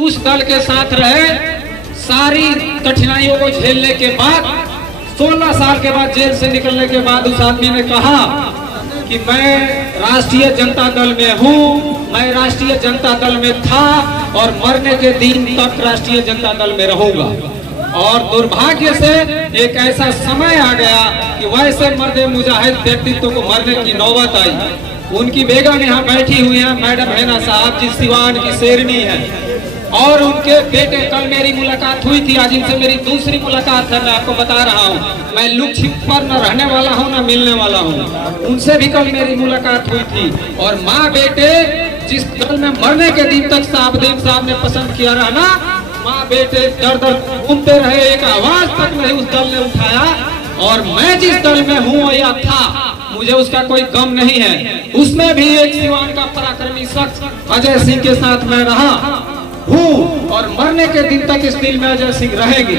उस दल के साथ रहे। सारी कठिनाइयों को झेलने के बाद 16 साल के बाद जेल से निकलने के बाद उस आदमी ने कहा कि मैं राष्ट्रीय जनता दल में हूँ, मैं राष्ट्रीय जनता दल में था और मरने के दिन तक राष्ट्रीय जनता दल में रहूंगा। और दुर्भाग्य से एक ऐसा समय आ गया कि वैसे मर्द मुजाहिद व्यक्तित्व को मरने की नौबत आई। उनकी बेगम यहाँ बैठी हुई है, मैडम हैना साहब जी सिवान की शेरनी है, और उनके बेटे, कल मेरी मुलाकात हुई थी, आज इनसे मेरी दूसरी मुलाकात है। मैं आपको बता रहा हूँ, मैं लुक छिप पर न रहने वाला हूँ न मिलने वाला हूँ। उनसे भी कल मेरी मुलाकात हुई थी। और माँ बेटे जिस दल में मरने के दिन तक साहबुद्दीन साहब ने पसंद किया रहना, माँ बेटे दर दर घूमते रहे, एक आवाज तक नहीं उस दल ने उठाया। और मैं जिस दल में हूँ या था, मुझे उसका कोई गम नहीं है। उसमें भी एक सिवान का पराक्रमी शख्स अजय सिंह के साथ मैं रहा हूँ और मरने के दिन तक इस दिल में अजय सिंह रहेंगे।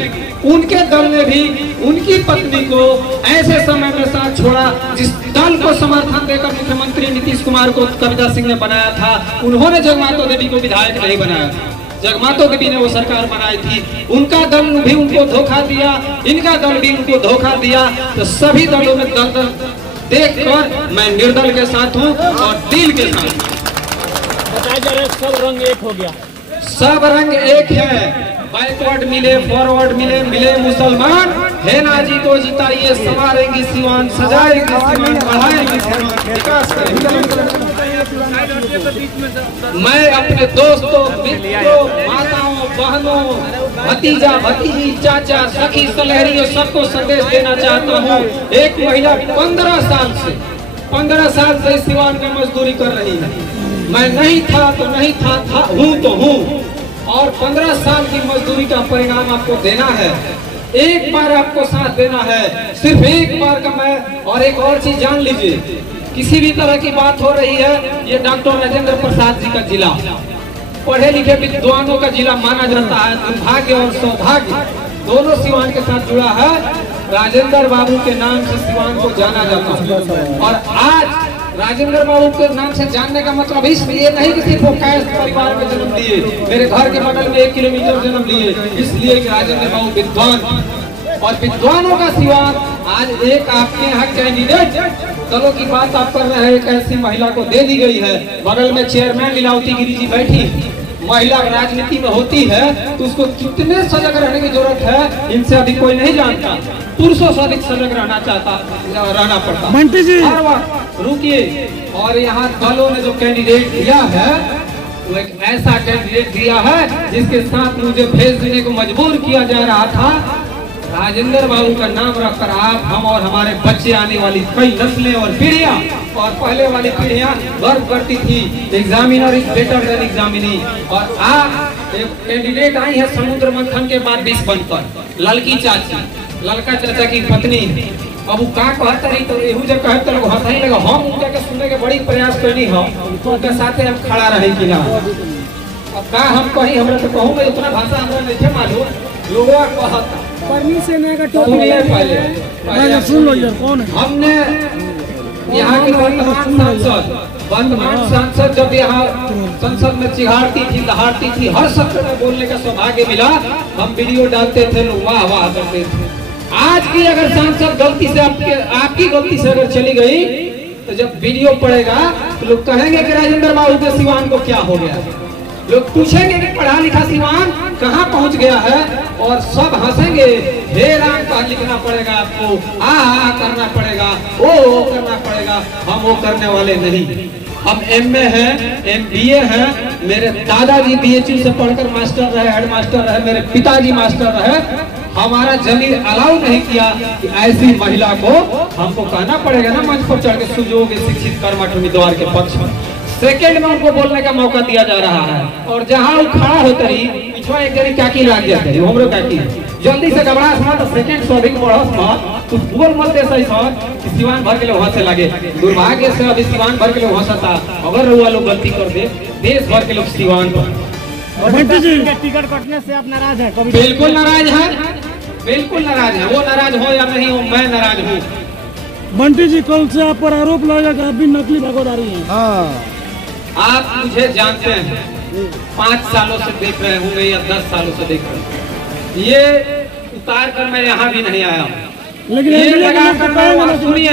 उनके दल ने भी उनकी पत्नी को ऐसे समय में साथ छोड़ा जिस दल को समर्थन देकर मुख्यमंत्री नीतीश कुमार को कविता सिंह ने बनाया था। उन्होंने जगमातो देवी को विधायक नहीं बनाया था, जगमातो देवी ने वो सरकार बनाई थी। उनका दल भी उनको धोखा दिया, इनका दल भी उनको धोखा दिया। तो सभी दलों में दर्द देखकर मैं निर्दल के साथ हूँ और दिल के साथ। बताया जा रहा है सब रंग एक हो गया, सब रंग एक है। बैकवर्ड मिले, फॉरवर्ड मिले, मिले मुसलमान। हैना जी को जिताइए, संवारेंगी सिवान, सजाएंगी सिवान, बढ़ाएंगी सिवान, विकास करेंगे। मैं अपने दोस्तों, मित्रों, माताओं, बहनों, भतीजा भतीजी, चाचा, सखी, सलहरियों सबको संदेश देना चाहता हूँ। एक महिला 15 साल से इस सिवान में मजदूरी कर रही है। मैं नहीं था तो नहीं था, हूँ तो हूँ। और 15 साल की मजदूरी का परिणाम आपको देना है। एक बार आपको साथ देना है, सिर्फ एक बार का। मैं और एक और चीज जान लीजिए, किसी भी तरह की बात हो रही है, ये डॉक्टर राजेंद्र प्रसाद जी का जिला, पढ़े लिखे विद्वानों का जिला माना जाता है। दुर्भाग्य और सौभाग्य दोनों सिवान के साथ जुड़ा है। राजेंद्र बाबू के नाम से सिवान को जाना जाता है। और आज राजेंद्र बाबू के नाम से जानने का मतलब इसलिए नहीं कि सिर्फ वो कैश परिवार में जन्म लिए, मेरे घर के बगल में 1 किलोमीटर जन्म लिए, इसलिए कि राजेंद्र बाबू विद्वान और विद्वानों का सिवान। आज एक आपके यहाँ कैंडिडेट दलों की बात आप कर रहे हैं, एक ऐसी महिला को दे दी गई है। बगल में चेयरमैन लीलावती गिरी जी बैठी। महिला राजनीति में होती है तो उसको कितने सजग रहने की जरूरत है, इनसे अभी कोई नहीं जानता। पुरुषों से अधिक सजग रहना पड़ता। बंटी जी रुकिए। और यहाँ दलों ने जो कैंडिडेट दिया है, वो एक ऐसा कैंडिडेट दिया है जिसके साथ मुझे भेज देने को मजबूर किया जा रहा था। राजेंद्र बाबू का नाम रखकर आप, हम और हमारे बच्चे, आने वाली कई नस्लें और पीढ़ियां, और पहले वाली पीढ़ियां गर्व करती थी examiner is better than examinee. और आप एक कैंडिडेट आई है समुद्र मंथन के बाद 20 बनकर, ललकी चाची, ललका चाचा की पत्नी। अब वो का कहता रही तो एहू जब कहते लोग हंसा ही लगा। हम उनका के सुनने के बड़ी प्रयास करनी हो तो उनके साथे हम खड़ा रहे कि ना। अब का हम कहीं, हमरा तो कहूँगा उतना भाषा हमरा नहीं मालूम, लोगों कहता परमिशन है का सुनिए पहले सुन लो यार, कौन है? हमने यहाँ के वर्तमान सांसद जब यहाँ संसद में चिढ़ाती थी, दहाड़ती थी, हर सत्र में बोलने का सौभाग्य मिला। हम वीडियो डालते थे, लोग वाह वाह करते थे। आज की अगर सांसद गलती से आपकी गलती से अगर चली गई तो जब वीडियो पड़ेगा तो लोग कहेंगे कि राजेंद्र बाबू के सिवान को क्या हो गया। लोग पूछेंगे कि पढ़ा लिखा सिवान कहाँ पहुँच गया है, और सब हंसेंगे। हे राम का लिखना पड़ेगा आपको, आ करना पड़ेगा, ओ करना पड़ेगा। हम वो करने वाले नहीं। हम MA है, MBA है। मेरे दादाजी BHU से पढ़कर मास्टर रहे, हेड मास्टर रहे, मेरे पिताजी मास्टर रहे। हमारा जमीर अलाउ नहीं किया कि ऐसी महिला को हमको कहना पड़ेगा ना मंच पर चढ़ के सुजोग शिक्षित कर्मठ उम्मीदवार के पक्ष में। सेकेंड में उनको बोलने का मौका दिया जा रहा है। और जहाँ वो खड़ा होता रही पिछवा एक जनी क्या की लाग जाते हैं, हमरो क्या की जल्दी से घबराहट मत, सेकेंड से अधिक बढ़त मत, तू बोल मत दे सही सर। सिवान भर के लोग हंसे लगे। दुर्भाग्य से अभी सिवान भर के लोग हंसता। अगर रुआ लोग गलती कर दे, देश भर के लोग सिवान पर। टिकट कटने से आप नाराज है? बिल्कुल नाराज है, बिल्कुल नाराज है। वो नाराज हो या नहीं हो, मैं नाराज हूँ। बंटी जी, कल से आप पर आरोप लगेगा कि आप भी नकली भागीदारी हैं। आप मुझे जानते हैं, 5 सालों से देख रहे होंगे या 10 सालों से देख रहे हैं। ये उतार कर मैं यहाँ भी नहीं आया हूँ, लेकिन ये लगा कर मैं वहाँ, सुनिए,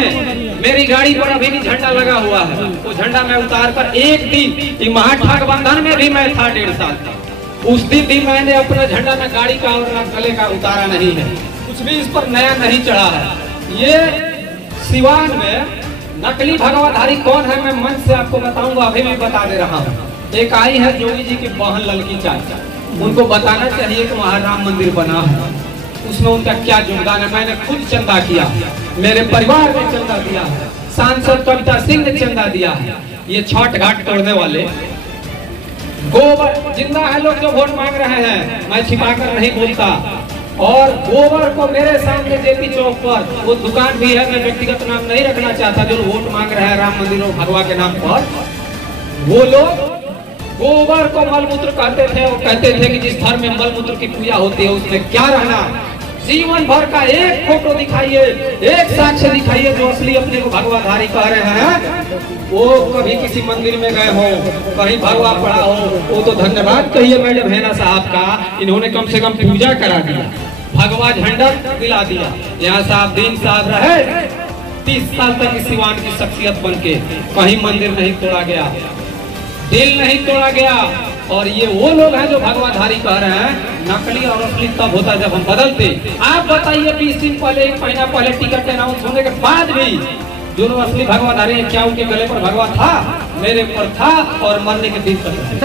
मेरी गाड़ी पर अभी भी झंडा लगा हुआ है। वो झंडा मैं उतार कर एक दिन महागठबंधन में भी मैं था 1.5 साल था, उस दिन भी मैंने अपना झंडा न गाड़ी का और न गले का उतारा नहीं है, कुछ भी इस पर नया नहीं चढ़ा है। ये सिवान में नकली भगवाधारी कौन है मैं मंच से आपको बताऊंगा, अभी भी बता दे रहा हूँ। एक आई है जोगी जी की बहन लड़की चाचा, उनको बताना चाहिए कि वहाँ राम मंदिर बना है, उसमें उनका क्या योगदान है। मैंने खुद चंदा किया, मेरे परिवार ने चंदा दिया है, सांसद कविता सिंह ने चंदा दिया है। ये छठ घाट तोड़ने वाले गोबर जिंदा है लोग जो वोट मांग रहे हैं, मैं छिपा कर नहीं बोलता। और गोबर को मेरे सामने जेपी चौक पर, वो दुकान भी है, मैं व्यक्तिगत नाम नहीं रखना चाहता, जो वोट मांग रहे हैं राम मंदिर और भगवा के नाम पर, वो लोग गोबर को मलमूत्र कहते थे। वो कहते थे कि जिस धर्म में मलमूत्र की पूजा होती है उसमें क्या रहना। जीवन भर का एक फोटो दिखाइए, एक साक्ष्य दिखाइए जो असली अपने को भगवाधारी कह रहे हैं। वो कभी किसी मंदिर में गए हो, कहीं भगवा पड़ा हो, वो तो धन्यवाद कहिए मैडम हेना साहब का, इन्होंने कम से कम पूजा करा दिया, भगवा झंडा दिला दिया। यहाँ साहबदीन साहब रहे 30 साल तक इस सिवान की शख्सियत बन के, कहीं मंदिर नहीं तोड़ा गया, दिल नहीं तोड़ा गया। और ये वो लोग हैं जो भगवाधारी कह रहे हैं। नकली और असली तब होता है जब हम बदलते। आप बताइए 20 दिन पहले, 1 महीना पहले टिकट अनाउंस होने के बाद भी जो लोग असली भगवाधारी हैं, क्या उनके गले पर भगवा था? मेरे पर था और मरने के दिन तक।